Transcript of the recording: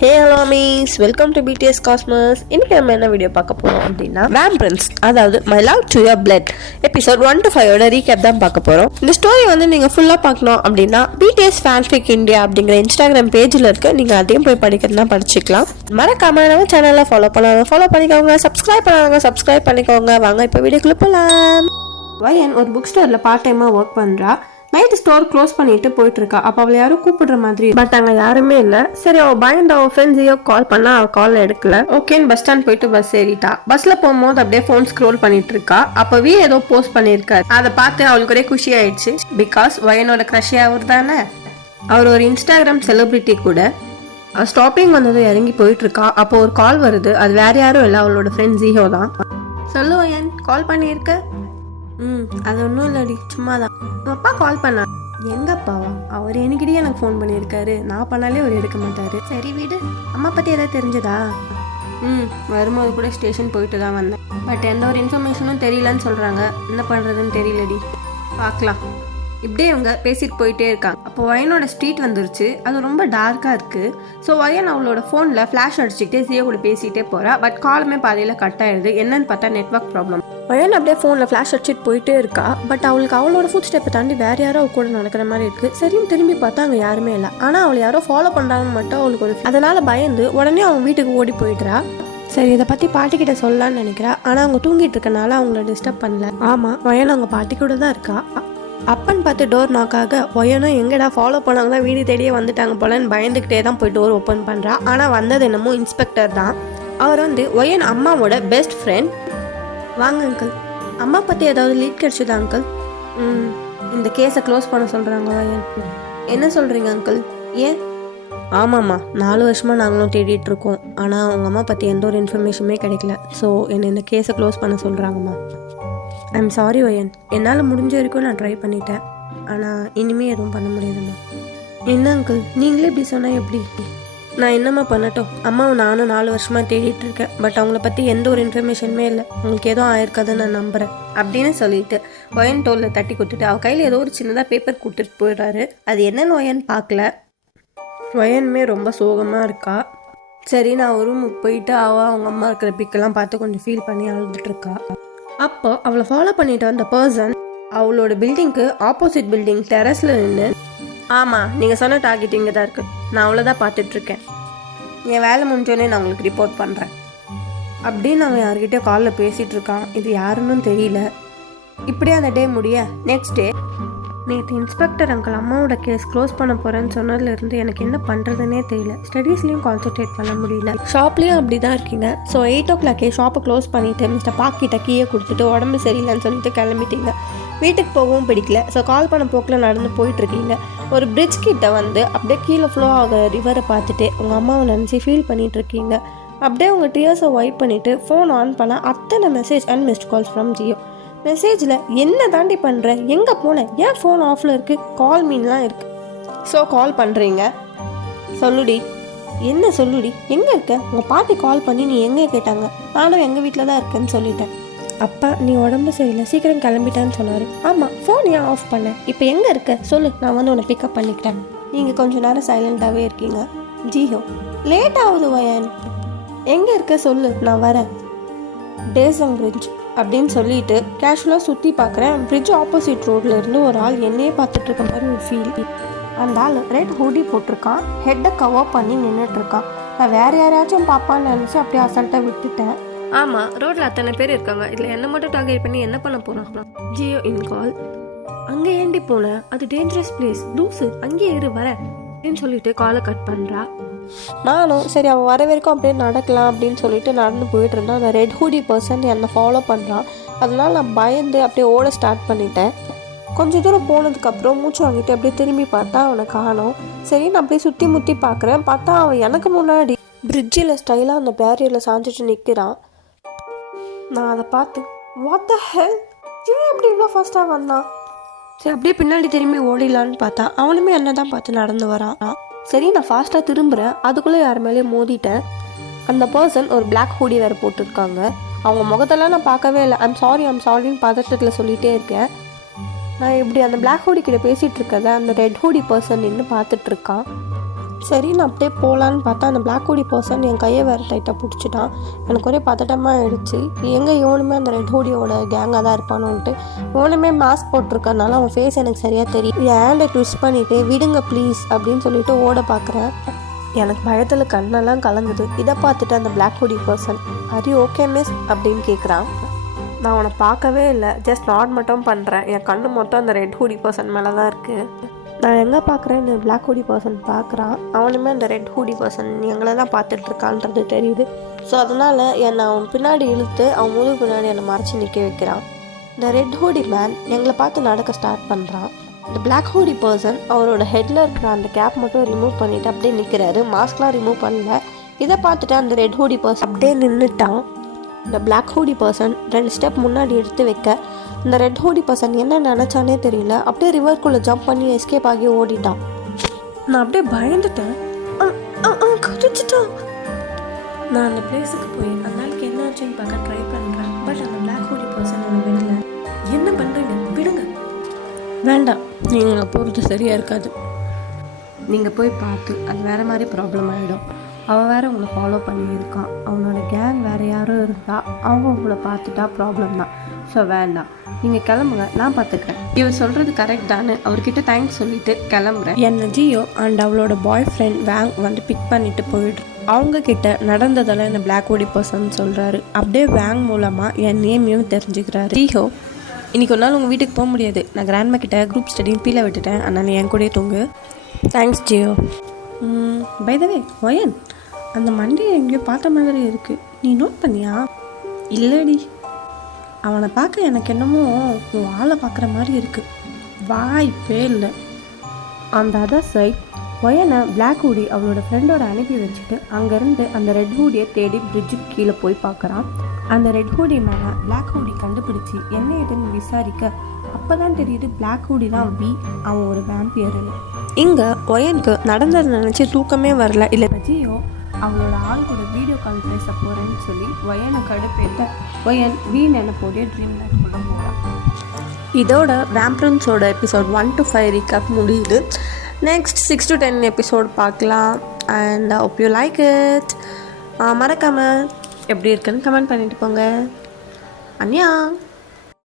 Hey hello miss welcome to BTS Cosmos. இன்னைக்கு நம்ம என்ன வீடியோ பார்க்க போகிறோம் அப்படின்னா வேம்பிரின்ஸ், அதாவது my love to your blood episode 1 to 5 recap தான் பார்க்க போகிறோம். இந்த ஸ்டோரி வந்து நீங்கள் ஃபுல்லாக பார்க்கணும் அப்படின்னா பிடிஎஸ் ஃபேன்ஃபிக் இந்தியா அப்படிங்கிற இன்ஸ்டாகிராம் பேஜில் இருக்கு. நீங்கள் அதையும் போய் படிக்கிறதுனா படிச்சுக்கலாம். மறக்காம நம்ம சேனலில் ஃபாலோ பண்ணிக்கோங்க, சப்ஸ்கிரைப் பண்ணிக்கோங்க. வாங்க இப்போ வீடியோக்குள்ள போகலாம். வயன் ஒரு புக் ஸ்டோரில் பார்ட் டைமாக ஒர்க் பண்ணுறா. நைட்டு ஸ்டோர் க்ளோஸ் பண்ணிட்டு போயிட்டு இருக்கா. அப்போ அவளை யாரும் கூப்பிடுற மாதிரி, பட் அங்கே யாருமே இல்லை. சரி, அவள் பயந்து அவள் ஃப்ரெண்ட்ஸையோ கால் பண்ணா, அவள் கால் எடுக்கல. ஓகேன்னு பஸ் ஸ்டாண்ட் போயிட்டு பஸ் ஏறிட்டா. பஸ்ல போகும்போது அப்படியே ஃபோன் ஸ்க்ரோல் பண்ணிட்டு இருக்கா. அப்பவே ஏதோ போஸ்ட் பண்ணியிருக்காரு. அதை பார்த்து அவளுக்கு ஒரே குஷி ஆயிடுச்சு. பிகாஸ் வயனோட க்ரஷ் அவர் தானே. அவர் ஒரு இன்ஸ்டாகிராம் செலிபிரிட்டி கூட. ஸ்டாப்பிங் வந்தது இறங்கி போயிட்டு இருக்கா. அப்போ ஒரு கால் வருது. அது வேற யாரும் இல்லை, அவளோட ஃப்ரெண்ட் ஜீஹோ தான். சொல்லு வயன், கால் பண்ணியிருக்க? அது ஒன்றும் இல்லடி, சும்மாதான். உங்கள் அப்பா கால் பண்ணா. எங்க அப்பாவா? அவர் எனக்கிட்டே எனக்கு ஃபோன் பண்ணியிருக்காரு. நான் பண்ணாலே அவர் எடுக்க மாட்டாரு. சரி வீடு, அம்மா பற்றி எதாவது தெரிஞ்சதா? வரும்போது கூட ஸ்டேஷன் போயிட்டு தான் வந்தேன். பட் எந்த ஒரு இன்ஃபர்மேஷனும் தெரியலன்னு சொல்கிறாங்க. என்ன பண்ணுறதுன்னு தெரியலடி, பார்க்கலாம். இப்படியே அவங்க பேசிட்டு போயிட்டே இருக்காங்க. அப்போ வயனோட ஸ்ட்ரீட் வந்துருச்சு. அது ரொம்ப டார்க்காக இருக்குது. ஸோ வயன் அவளோட ஃபோனில் ஃப்ளாஷ் அடிச்சுக்கிட்டே ஜியோ கூட பேசிகிட்டே போகிறா. பட் காலுமே பாதியில் கட் ஆயிடுது. என்னன்னு பார்த்தா நெட்வொர்க் ப்ராப்ளம். வயன் அப்படியே ஃபோனில் ஃப்ளாஷ் அடிச்சுட்டு போயிட்டே இருக்கா. பட் அவளுக்கு அவளோட ஃபுட் ஸ்டெப்பை தாண்டி வேறு யாரோ அவள் கூட நடக்கிற மாதிரி இருக்குது. சரின்னு திரும்பி பார்த்தா அங்கே யாருமே இல்லை. ஆனால் அவளை யாரோ ஃபாலோ பண்ணுறாங்கன்னு மட்டும் அவளுக்கு ஒரு, அதனால் பயந்து உடனே அவன் வீட்டுக்கு ஓடி போயிடுறா. சரி, இதை பற்றி பாட்டிக்கிட்ட சொல்லலான்னு நினைக்கிறா. ஆனால் அவங்க தூங்கிட்டு இருக்கனால அவங்கள டிஸ்டர்ப் பண்ணல. ஆமாம், வயன் அவங்க பாட்டி கூட தான் இருக்கா. அப்பன்னு பார்த்து டோர் நாக்காக ஒயனும் எங்கடா ஃபாலோ பண்ணாங்கன்னா வீடு தேடியே வந்துட்டாங்க போலன்னு பயந்துக்கிட்டே தான் போய் டோர் ஓப்பன் பண்ணுறா. ஆனால் வந்தது என்னமோ இன்ஸ்பெக்டர் தான். அவர் வந்து ஒயன் அம்மாவோட பெஸ்ட் ஃப்ரெண்ட். வாங்க அங்கிள், அம்மா பற்றி ஏதாவது லீட் கிடச்சிதா அங்கிள்? இந்த கேஸை க்ளோஸ் பண்ண சொல்கிறாங்க ஒயன். என்ன சொல்கிறீங்க அங்கிள்? ஏன்? ஆமாம்மா, 4 வருஷமாக நாங்களும் தேடிட்டு இருக்கோம். ஆனால் அவங்க அம்மா பற்றி எந்த ஒரு இன்ஃபர்மேஷனுமே கிடைக்கல. ஸோ என்னை இந்த கேஸை க்ளோஸ் பண்ண சொல்கிறாங்கம்மா. ஐம் சாரி வயன், என்னால் முடிஞ்ச வரைக்கும் நான் ட்ரை பண்ணிட்டேன். ஆனால் இனிமேல் எதுவும் பண்ண முடியாதும்மா. என்ன அங்கிள், நீங்களே இப்படி சொன்னால் எப்படி? நான் என்னம்மா பண்ணட்டும்? அம்மாவை நானும் 4 வருஷமாக தேடிட்டு இருக்கேன். பட் அவங்கள பற்றி எந்த ஒரு இன்ஃபர்மேஷனுமே இல்லை. உங்களுக்கு ஏதோ ஆயிருக்காதுன்னு நான் நம்புகிறேன் அப்படின்னு சொல்லிட்டு ஒயன் தோலில் தட்டி கொடுத்துட்டு அவள் கையில் ஏதோ ஒரு சின்னதாக பேப்பர் கொடுத்துட்டு போயிடுறாரு. அது என்னன்னு ஒயன் பார்க்கல. ஒயனுமே ரொம்ப சோகமாக இருக்கா. சரி, நான் ஒரு ரூமுக்கு போயிட்டு அவங்க அம்மா இருக்கிற பிக்கெல்லாம் பார்த்து கொஞ்சம் ஃபீல் பண்ணி அழுதுட்டு இருக்கா. அப்போ அவளை ஃபாலோ பண்ணிட்டு வந்த பர்சன் அவளோட பில்டிங்க்கு ஆப்போசிட் பில்டிங் டெரஸில் நின்று, ஆமாம் நீங்கள் சொன்ன டார்கெட் இங்கே தான் இருக்குது, நான் அவ்வளோதான் பார்த்துட்ருக்கேன், என் வேலை முடிஞ்சோடனே நான் உங்களுக்கு ரிப்போர்ட் பண்ணுறேன் அப்படின்னு அவன் யார்கிட்டயோ காலில் பேசிகிட்டு இருக்கான். இது யாருன்னு தெரியல. இப்படியே அந்த டே முடிய நெக்ஸ்ட் டே, நேற்று இன்ஸ்பெக்டர் அங்கிள் அம்மாவோட கேஸ் க்ளோஸ் பண்ண போகிறேன்னு சொன்னதுலேருந்து எனக்கு என்ன பண்ணுறதுனே தெரியல. ஸ்டடீஸ்லையும் கான்சன்ட்ரேட் பண்ண முடியல. ஷாப்லேயும் அப்படி தான் இருக்கீங்க. ஸோ 8 o'clock ஷாப்பை க்ளோஸ் பண்ணிவிட்டு மிஸ்டர் பாக்கிட்ட கீழே கொடுத்துட்டு உடம்பு சரியில்லைன்னு சொல்லிட்டு கிளம்பிட்டீங்க. வீட்டுக்கு போகவும் பிடிக்கல. ஸோ கால் பண்ண போக்கில் நடந்து போயிட்டுருக்கீங்க. ஒரு பிரிட்ஜ் கிட்ட வந்து அப்படியே கீழே ஃப்ளோ ஆகிற ரிவரை பார்த்துட்டு உங்கள் அம்மாவை நினச்சி ஃபீல் பண்ணிகிட்ருக்கீங்க. அப்படியே உங்கள் டியர்ஸை வைப் பண்ணிவிட்டு ஃபோன் ஆன் பண்ணால் அத்தனை message and missed calls from Jio. மெசேஜில் என்ன தாண்டி பண்ணுற, எங்கே போனேன், ஏன் ஃபோன் ஆஃபில் இருக்குது, கால் மீன்லாம் இருக்குது. ஸோ கால் பண்ணுறீங்க. சொல்லுடி, என்ன சொல்லுடி, எங்கே இருக்க? உங்கள் பாட்டி கால் பண்ணி நீ எங்கே கேட்டாங்க. நானும் எங்கள் வீட்டில் தான் இருக்கேன்னு சொல்லிட்டேன். அப்பா நீ உடம்பு சரியில்லை, சீக்கிரம் கிளம்பிட்டான்னு சொன்னார். ஆமாம், ஃபோன் ஏன் ஆஃப் பண்ணேன்? இப்போ எங்கே இருக்க சொல்லு, நான் வந்து உன்னை பிக்கப் பண்ணிக்கிட்டேன். நீங்கள் கொஞ்சம் நேரம் சைலண்ட்டாகவே இருக்கீங்க. ஜிஹோ, லேட் ஆகுது வயன், எங்கே இருக்க சொல்லு, நான் வரேன். டேசங் பிரிட்ஜ் அப்படின்னு சொல்லிட்டு கேஷுவலாக சுற்றி பார்க்குறேன். பிரிட்ஜ் ஆப்போசிட் ரோட்ல இருந்து ஒரு ஆள் என்னையே பார்த்துட்டு இருக்க மாதிரி ஒரு ஃபீல். அந்த ஆள் ரெட் ஹூடி போட்டிருக்கான், ஹெட்டை கவர் பண்ணி நின்றுட்டுருக்கான். நான் வேறு யாரையாச்சும் பார்ப்பான்னு நினச்சி அப்படியே அசால்ட்டாக விட்டுட்டேன். ஆமாம், ரோட்டில் அத்தனை பேர் இருக்காங்க, இதில் என்ன மட்டும் டார்கெட் பண்ணி என்ன பண்ண போகிறான்? ஜியோ இன் கால். அங்கே ஏண்டி போனேன், அது டேஞ்சரஸ் பிளேஸ், லூஸு, அங்கேயே இரு வரேன் அப்படின்னு சொல்லிட்டு காலை கட் பண்ணுறா. நானும் சரி அவன் வர வரைக்கும் அப்படியே நடக்கலாம் அப்படின்னு சொல்லிட்டு நடந்து போயிட்டு இருந்தேன். அந்த ரெட் ஹூடி பர்சன் என்னை ஃபாலோ பண்ணுறான். அதனால நான் பயந்து அப்படியே ஓட ஸ்டார்ட் பண்ணிட்டேன். கொஞ்சம் தூரம் போனதுக்கப்புறம் மூச்சு வாங்கிட்டு அப்படியே திரும்பி பார்த்தா அவனை காணோம். சரி, நான் அப்படியே சுற்றி முற்றி பார்க்குறேன். பார்த்தா அவன் எனக்கு முன்னாடி பிரிட்ஜில் ஸ்டைலாக அந்த பேரியரில் சாஞ்சிட்டு நிற்கிறான். நான் அதை பார்த்து வாட் த ஹெல், இவன் எப்படி இவ்வளோ ஃபாஸ்ட்டாக வந்தான்? சரி அப்படியே பின்னாடி திரும்பி ஓடிடலான்னு பார்த்தா அவனுமே என்ன தான் பார்த்து நடந்து வரான். சரி, நான் ஃபாஸ்ட்டாக திரும்புகிறேன். அதுக்குள்ளே யார் மேலேயும் மோதிட்டேன். அந்த பர்சன் ஒரு பிளாக் ஹூடி வேறு போட்டிருக்காங்க. அவங்க முகத்தெல்லாம் நான் பார்க்கவே இல்லை. ஐம் சாரின்னு பதட்டத்தில் சொல்லிகிட்டே இருக்கேன். நான் இப்படி அந்த பிளாக் ஹூடி கிட்ட பேசிகிட்டு இருக்கதை அந்த ரெட் ஹூடி பர்சன் நின்று பார்த்துட்ருக்கான். சரி நான் அப்படியே போகலான்னு பார்த்தா அந்த பிளாக் ஹூடி பர்சன் என் கையை வேறு டைட்டாக பிடிச்சிட்டான். எனக்கு ஒரே பதட்டமாக ஆகிடுச்சு. எங்கே இவனுமே அந்த ரெட் ஹூடியோட கேங்காக தான் இருப்பானுன்ட்டு. இவனுமே மாஸ்க் போட்டிருக்கனால அவன் ஃபேஸ் எனக்கு சரியாக தெரியும். என் ஹேண்டை ட்விஸ்ட் பண்ணிவிட்டு விடுங்க ப்ளீஸ் அப்படின்னு சொல்லிட்டு ஓட பார்க்குறேன். எனக்கு பயத்தில் கண்ணெல்லாம் கலங்குது. இதை பார்த்துட்டு அந்த பிளாக் ஹூடி பர்சன் அது ஓகே மிஸ் அப்படின்னு கேட்குறான். நான் அவனை பார்க்கவே இல்லை, ஜஸ்ட் நாட் மட்டும் பண்ணுறேன். என் கண்ணு மொத்தம் அந்த ரெட் ஹூடி பர்சன் மேலே தான் இருக்குது. நான் எங்கே பார்க்குறேன், இந்த பிளாக் ஹூடி பர்சன் பார்க்குறான். அவனுமே அந்த ரெட் ஹூடி பர்சன் எங்களை தான் பார்த்துட்ருக்கான்றது தெரியுது. ஸோ அதனால் என்னை அவன் பின்னாடி இழுத்து அவன் முழு பின்னாடி என்னை மறைச்சி நிற்க வைக்கிறான். இந்த ரெட் ஹூடி மேன் எங்களை பார்த்து நடக்க ஸ்டார்ட் பண்ணுறான். இந்த பிளாக் ஹூடி பர்சன் அவரோட ஹெட்டில் இருக்கிற அந்த கேப் மட்டும் ரிமூவ் பண்ணிவிட்டு அப்படியே நிற்கிறாரு. மாஸ்க்லாம் ரிமூவ் பண்ணல. இதை பார்த்துட்டு அந்த ரெட் ஹூடி பர்சன் அப்படியே நின்றுட்டான். இந்த பிளாக் ஹூடி பர்சன் 2 ஸ்டெப் முன்னாடி எடுத்து வைக்க இந்த ரெட் ஹூடி பர்சன் என்ன நினச்சானே தெரியல, அப்படியே ரிவர்க்குள்ளே ஜம்ப் பண்ணி எஸ்கேப் ஆகி ஓடிட்டான். நான் அப்படியே பயந்துட்டேன். கடிச்சிட்டான். நான் அந்த பிளேஸுக்கு போய் அந்த நாளைக்கு என்ன ஆச்சுன்னு பார்க்க ட்ரை பண்ணுறேன். பட் அந்த பிளாக் ஹூடி பர்சன் என்னை விடலை. என்ன பண்ணுறீங்க, விடுங்க. வேண்டாம், நீங்கள் போகிறது சரியாக இருக்காது. நீங்கள் போய் பார்த்து அது வேறு மாதிரி ப்ராப்ளம் ஆகிடும். அவன் வேறு உங்களை ஃபாலோ பண்ணியிருக்கான். அவனோட கேங் வேறு யாரும் இருந்தால் அவங்க உங்களை பார்த்துட்டா ப்ராப்ளம் தான். ஸோ வேண்டாம், நீங்கள் கிளம்புங்க, நான் பார்த்துக்கிறேன். இவர் சொல்கிறது கரெக்ட் தானே. அவர்கிட்ட தேங்க்ஸ் சொல்லிவிட்டு கிளம்புறேன். என்னை ஜியோ அண்ட் அவளோட பாய் ஃப்ரெண்ட் வேங் வந்து பிக் பண்ணிவிட்டு போயிடுறேன். அவங்கக்கிட்ட நடந்ததெல்லாம் இந்த பிளாக் ஹூடி பர்சன் சொல்கிறாரு. அப்படியே வேங் மூலமாக என் நேமையும் தெரிஞ்சுக்கிறாரு. ஜியோ, இன்றைக்கி ஒரு நாள் உங்கள் வீட்டுக்கு போக முடியாது. நான் கிராண்ட்மா கிட்ட குரூப் ஸ்டடின்னு பீல விட்டுட்டேன். அதனால் என் கூடயே தூங்கு. Thanks Jio. By the way ஒயன், அந்த மண்டையை எங்கேயோ பார்த்த மாதிரி இருக்குது. நீ நோட் பண்ணியா? இல்லடி, அவனை பார்க்க எனக்கு என்னமோ உன் ஆளை பார்க்குற மாதிரி இருக்குது. வாய்ப்பே இல்லை. அந்த அதர் சைட் ஒயனை பிளாக் ஹூடி அவளோட ஃப்ரெண்டோட அனுப்பி வச்சுட்டு அங்கேருந்து அந்த ரெட் ஹூடியை தேடி பிரிட்ஜுக்கு கீழே போய் பார்க்குறான். அந்த ரெட் ஹூடி மேலே பிளாக் ஹூடி கண்டுபிடிச்சி என்ன ஏதுன்னு விசாரிக்க அப்போ தான் தெரியுது பிளாக் ஹூடி தான் அவன் ஒரு வேம்பியர்னு. இங்கே ஒயனுக்கு நடந்ததை நினச்சி தூக்கமே வரல. இல்லை ஜியோ அவளோட ஆள் கூட வீடியோ கால் பேச போகிறேன்னு சொல்லி ஒயனை கடுப்பேற்ற ஒயன் நினைப்போடைய ட்ரீம் லைஃப்குள்ளே போகிறான். இதோட வேம்பிரன்ஸோட எபிசோட் 1 to 5 ரீகேப் முடியுது. நெக்ஸ்ட் 6 to 10 எபிசோட் பார்க்கலாம். And hope you like it. மறக்காமல் எப்படி இருக்குன்னு கமெண்ட் பண்ணிட்டு போங்க. அன்யா.